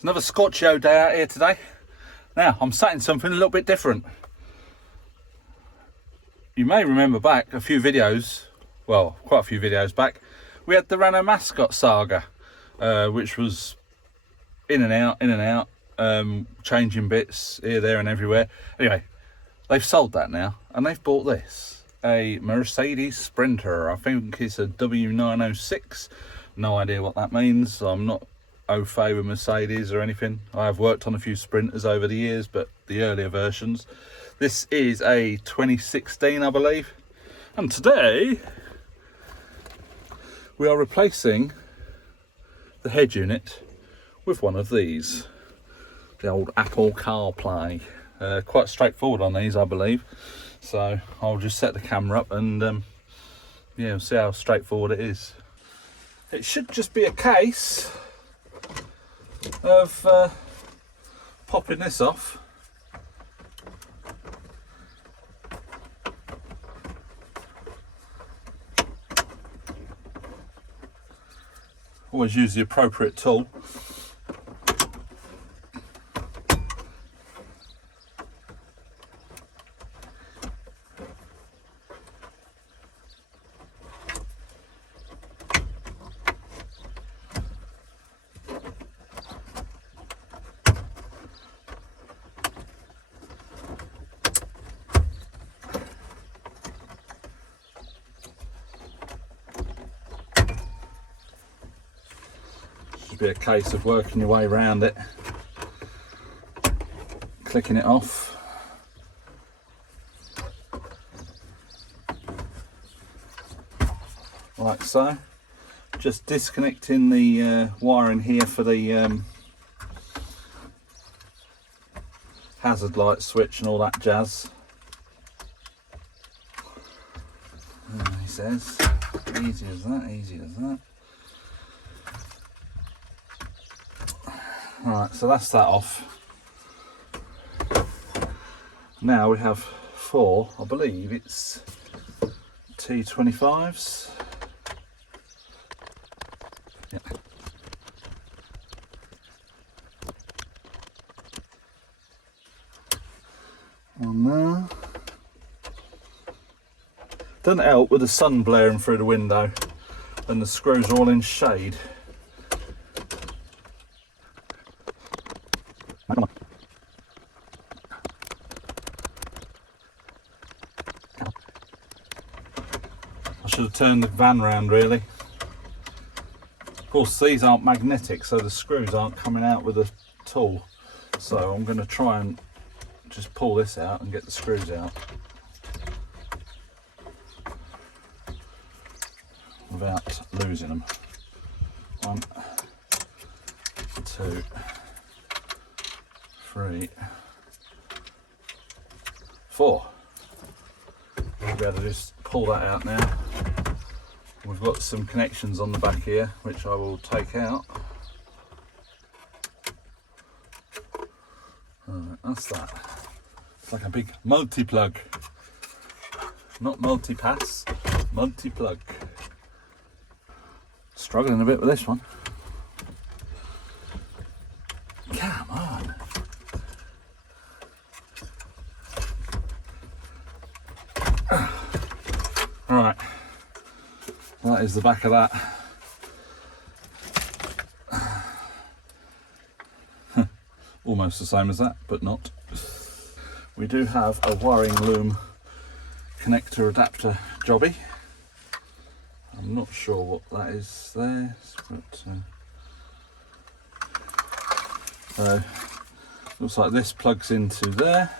It's another Scorchio day out here today. Now, I'm sat in something a little bit different. You may remember back a few videos, well, quite a few videos back, we had the Renault mascot saga, which was in and out, changing bits here, there and everywhere. Anyway, they've sold that now and they've bought this, a Mercedes Sprinter. I think it's a W906. No idea what that means. I'm not au fait with Mercedes or anything. I have worked on a few Sprinters over the years, but the earlier versions. This is a 2016, I believe. And today we are replacing the head unit with one of these, the old Apple CarPlay. Quite straightforward on these, I believe. So I'll just set the camera up and yeah, we'll see how straightforward it is. It should just be a case of popping this off. Always use the appropriate tool. Be a case of working your way around it, clicking it off, like so. Just disconnecting the wiring here for the hazard light switch and all that jazz. He says, easy as that, easy as that. Alright, so that's that off. Now we have 4, I believe it's T25s. Yeah. On there. Doesn't help with the sun blaring through the window and the screws are all in shade. I should have turned the van round really. Of course these aren't magnetic, so the screws aren't coming out with a tool. So I'm going to try and just pull this out and get the screws out without losing them. 1, 2, 3, 4. We'll be able to just pull that out now. We've got some connections on the back here which I will take out. Alright, that's that. It's like a big multi-plug. Not multi-pass, multi-plug. Struggling a bit with this one. Come on. Right, that is the back of that. Almost the same as that, but not. We do have a wiring loom connector adapter jobby. I'm not sure what that is there, but looks like this plugs into there,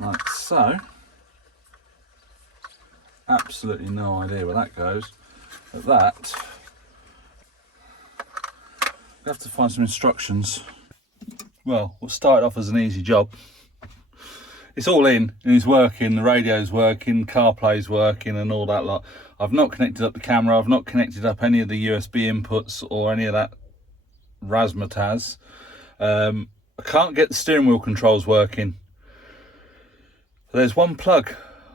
like so. Absolutely no idea where that goes, but that we have to find some instructions. Well, we'll start off as an easy job. It's all in and it's working, the radio's working, CarPlay's working and all that lot. I've not connected up the camera, I've not connected up any of the USB inputs or any of that razzmatazz. I can't get the steering wheel controls working. There's one plug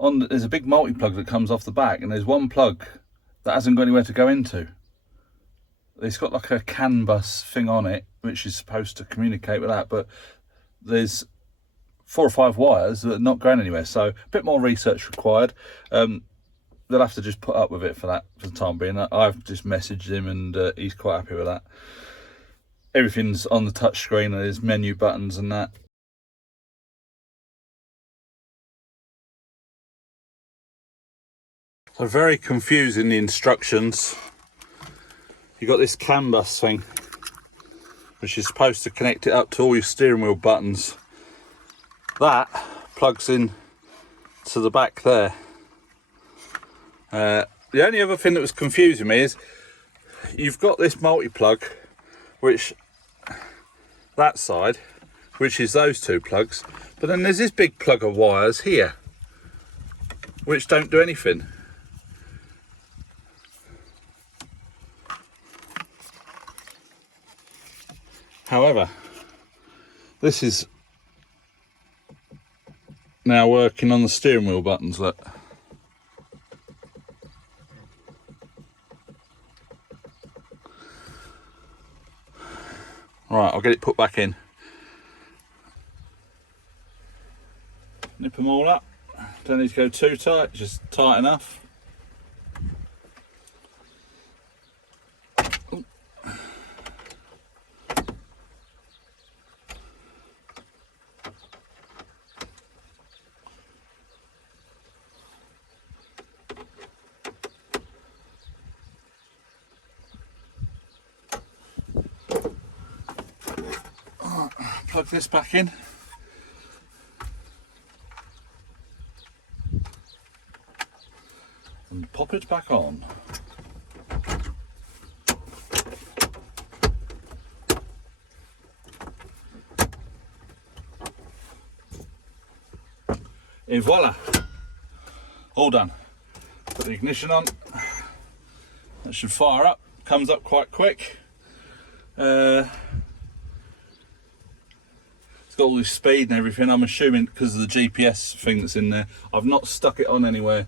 on, there's a big multi-plug that comes off the back and there's one plug that hasn't got anywhere to go into. it's got like a canbus thing on it, which is supposed to communicate with that, but there's 4 or 5 wires that are not going anywhere, so a bit more research required. They'll have to just put up with it for the time being. I've just messaged him and he's quite happy with that. Everything's on the touch screen, and there's menu buttons and that. So very confusing, the instructions. You've got this canbus thing, which is supposed to connect it up to all your steering wheel buttons. That plugs in to the back there. The only other thing that was confusing me is you've got this multi-plug, which that side, which is those 2 plugs, but then there's this big plug of wires here which don't do anything. However, this is now working on the steering wheel buttons, look. Right, I'll get it put back in. Nip them all up. Don't need to go too tight, just tight enough. Plug this back in. And pop it back on. And voila! All done. Put the ignition on. That should fire up. Comes up quite quick. Got all this speed and everything. I'm assuming because of the GPS thing that's in there. I've not stuck it on anywhere.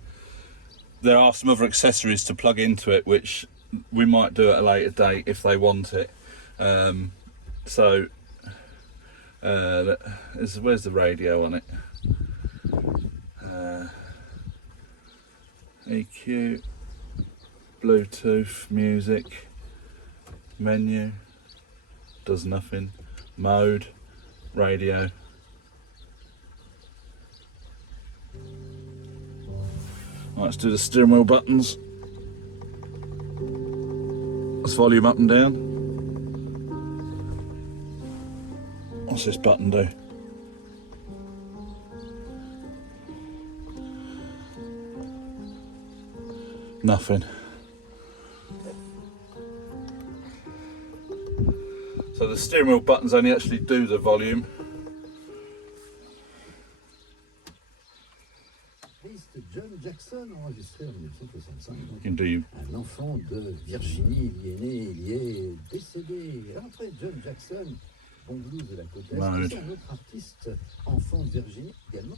There are some other accessories to plug into it, which we might do at a later date if they want it. Where's the radio on it? EQ, Bluetooth, music, menu, does nothing, mode, radio. Right, let's do the steering wheel buttons. Let's volume up and down. What's this button do? Nothing. So the steering wheel buttons only actually do the volume. John Jackson, enregistré en 1965. Un enfant de Virginie, il y est né, il y est décédé. Rentré John Jackson, bon blues de la côte est. C'est un autre artiste, enfant de Virginie également.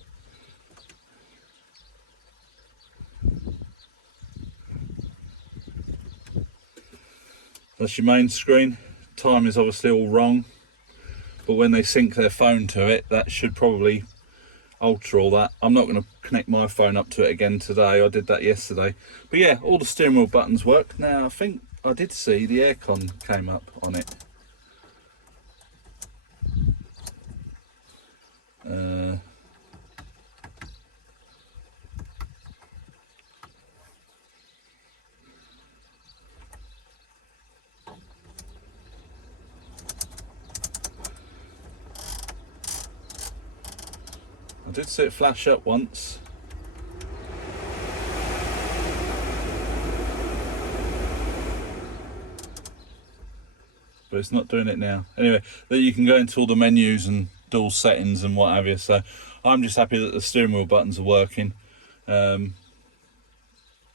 That's your main screen. Time is obviously all wrong, but when they sync their phone to it, that should probably alter all that. I'm not going to connect my phone up to it again today. I did that yesterday. But yeah, all the steering wheel buttons work. Now I think I did see the aircon came up on it. I did see it flash up once. But it's not doing it now. Anyway, then you can go into all the menus and do all settings and what have you. So I'm just happy that the steering wheel buttons are working. Yeah,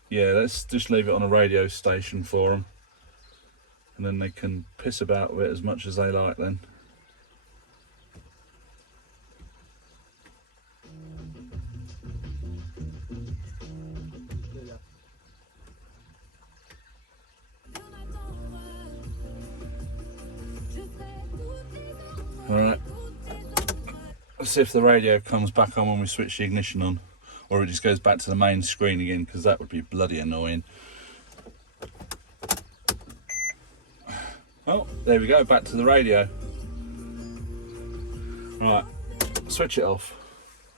let's just leave it on a radio station for them. And then they can piss about with it as much as they like then. Alright, let's see if the radio comes back on when we switch the ignition on, or it just goes back to the main screen again, because that would be bloody annoying. Oh, there we go, back to the radio. Right, switch it off,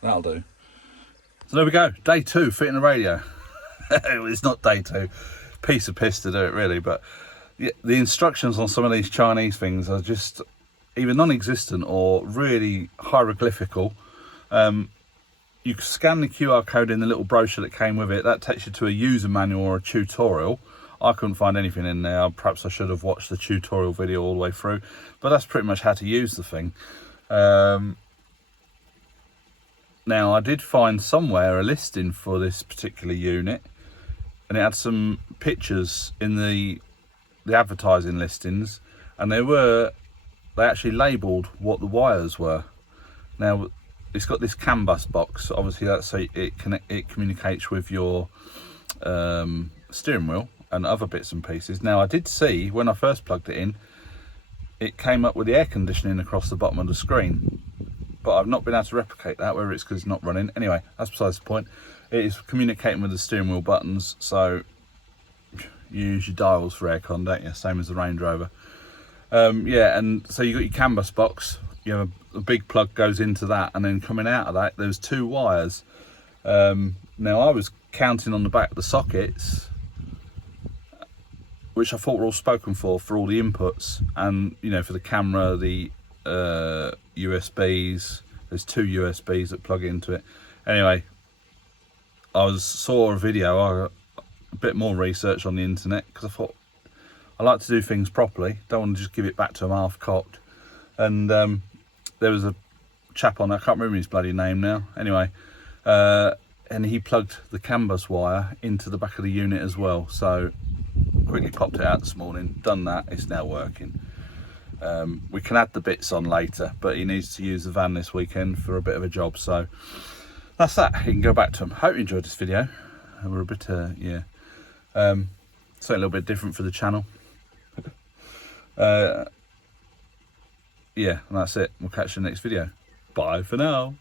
that'll do. So there we go, day 2 fitting the radio. It's not day 2, piece of piss to do it really, but the instructions on some of these Chinese things are just either non-existent or really hieroglyphical. You can scan the QR code in the little brochure that came with it. That takes you to a user manual or a tutorial. I couldn't find anything in there. Perhaps I should have watched the tutorial video all the way through, but that's pretty much how to use the thing. Now I did find somewhere a listing for this particular unit, and it had some pictures in the advertising listings, and they actually labelled what the wires were. Now it's got this canbus box, obviously that's so it communicates with your steering wheel and other bits and pieces. Now I did see when I first plugged it in, it came up with the air conditioning across the bottom of the screen, but I've not been able to replicate that, whether it's because it's not running. Anyway, that's besides the point. It is communicating with the steering wheel buttons, so you use your dials for aircon, don't you? Same as the Range Rover. Yeah, and so you got your canvas box. You have a big plug goes into that, and then coming out of that, there's 2 wires. Now I was counting on the back of the sockets, which I thought were all spoken for all the inputs, and you know, for the camera, the USBs. There's 2 USBs that plug into it. Anyway, I saw a video, a bit more research on the internet, because I thought I like to do things properly, don't want to just give it back to them half cocked. And there was a chap on there, I can't remember his bloody name now, anyway, and he plugged the canvas wire into the back of the unit as well. So quickly popped it out this morning, done that, it's now working. We can add the bits on later, but he needs to use the van this weekend for a bit of a job, so that's that. You can go back to him. Hope you enjoyed this video. We're a bit yeah, something a little bit different for the channel. Yeah, and that's it. We'll catch you in the next video. Bye for now.